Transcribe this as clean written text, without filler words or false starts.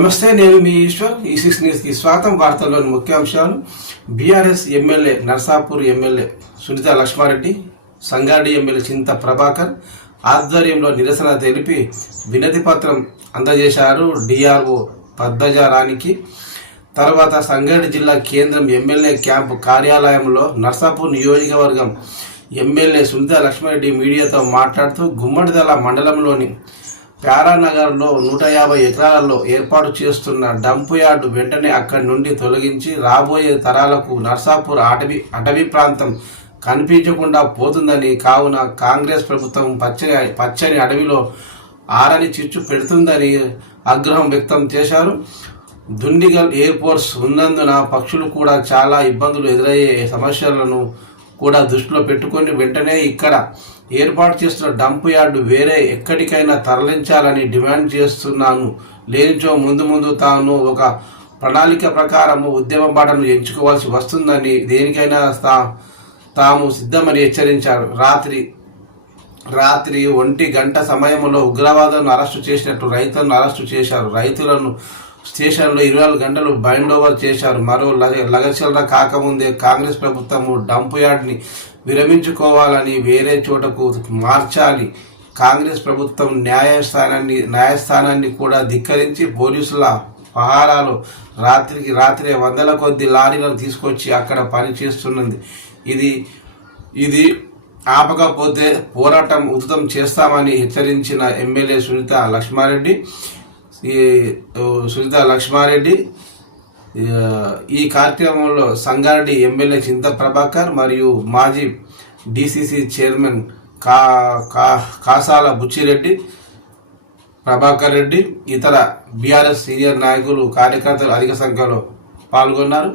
నమస్తే, నేను మీ ఈశ్వర్. ఈ6 న్యూస్కి స్వాగతం. వార్తల్లోని ముఖ్యాంశాలు. BRS MLA Narsapur MLA Sunitha Laxma Reddy, Sangareddy MLA Chinta Prabhakar ఆధ్వర్యంలో నిరసన తెలిపి వినతి పత్రం అందజేశారు డిఆర్ఓ పద్మజారానికి. తర్వాత సంగారెడ్డి జిల్లా కేంద్రం ఎమ్మెల్యే క్యాంపు కార్యాలయంలో నర్సాపూర్ నియోజకవర్గం ఎమ్మెల్యే సునీత లక్ష్మారెడ్డి మీడియాతో మాట్లాడుతూ గుమ్మడిదల మండలంలోని ప్యారానగర్లో 150 ఎకరాలలో ఏర్పాటు చేస్తున్న డంపు యార్డు వెంటనే అక్కడి నుండి తొలగించి రాబోయే తరాలకు నర్సాపూర్ అటవీ ప్రాంతం కనిపించకుండా పోతుందని, కావున కాంగ్రెస్ ప్రభుత్వం పచ్చని అడవిలో ఆరని చిచ్చు పెడుతుందని ఆగ్రహం వ్యక్తం చేశారు. దుండిగల్ ఎయిర్పోర్ట్స్ ఉన్నందున పక్షులు కూడా చాలా ఇబ్బందులు ఎదురయ్యే సమస్యలను కూడా దృష్టిలో పెట్టుకొని వెంటనే ఇక్కడ ఏర్పాటు చేస్తున్న డంప్ యార్డు వేరే ఎక్కడికైనా తరలించాలని డిమాండ్ చేస్తున్నాను. లేనిచో ముందు తాను ఒక ప్రణాళిక ప్రకారము ఉద్యమ బాటను ఎంచుకోవాల్సి వస్తుందని, దేనికైనా తాము సిద్ధమని హెచ్చరించారు. రాత్రి 1 గంట సమయంలో ఉగ్రవాదులను అరెస్టు చేసినట్టు రైతులను అరెస్టు చేశారు. రైతులను స్టేషన్లో 24 గంటలు బైండ్ ఓవర్ చేశారు. మరో లగచలన కాకముందే కాంగ్రెస్ ప్రభుత్వము డంప్ యార్డ్ని విరమించుకోవాలని, వేరే చోటకు మార్చాలి. కాంగ్రెస్ ప్రభుత్వం న్యాయస్థానాన్ని కూడా ధిక్కరించి పోలీసుల పహారాలు రాత్రే వందల కొద్ది లారీలను తీసుకొచ్చి అక్కడ పని చేస్తున్నది. ఇది ఆపకపోతే పోరాటం ఉధృతం చేస్తామని హెచ్చరించిన ఎమ్మెల్యే సునీత లక్ష్మారెడ్డి ఈ కార్యక్రమంలో సంగారెడ్డి ఎమ్మెల్యే చింత ప్రభాకర్ మరియు మాజీ డిసిసి చైర్మన్ కాసాల బుచ్చిరెడ్డి, ప్రభాకర్ రెడ్డి, ఇతర బీఆర్ఎస్ సీనియర్ నాయకులు, కార్యకర్తలు అధిక సంఖ్యలో పాల్గొన్నారు.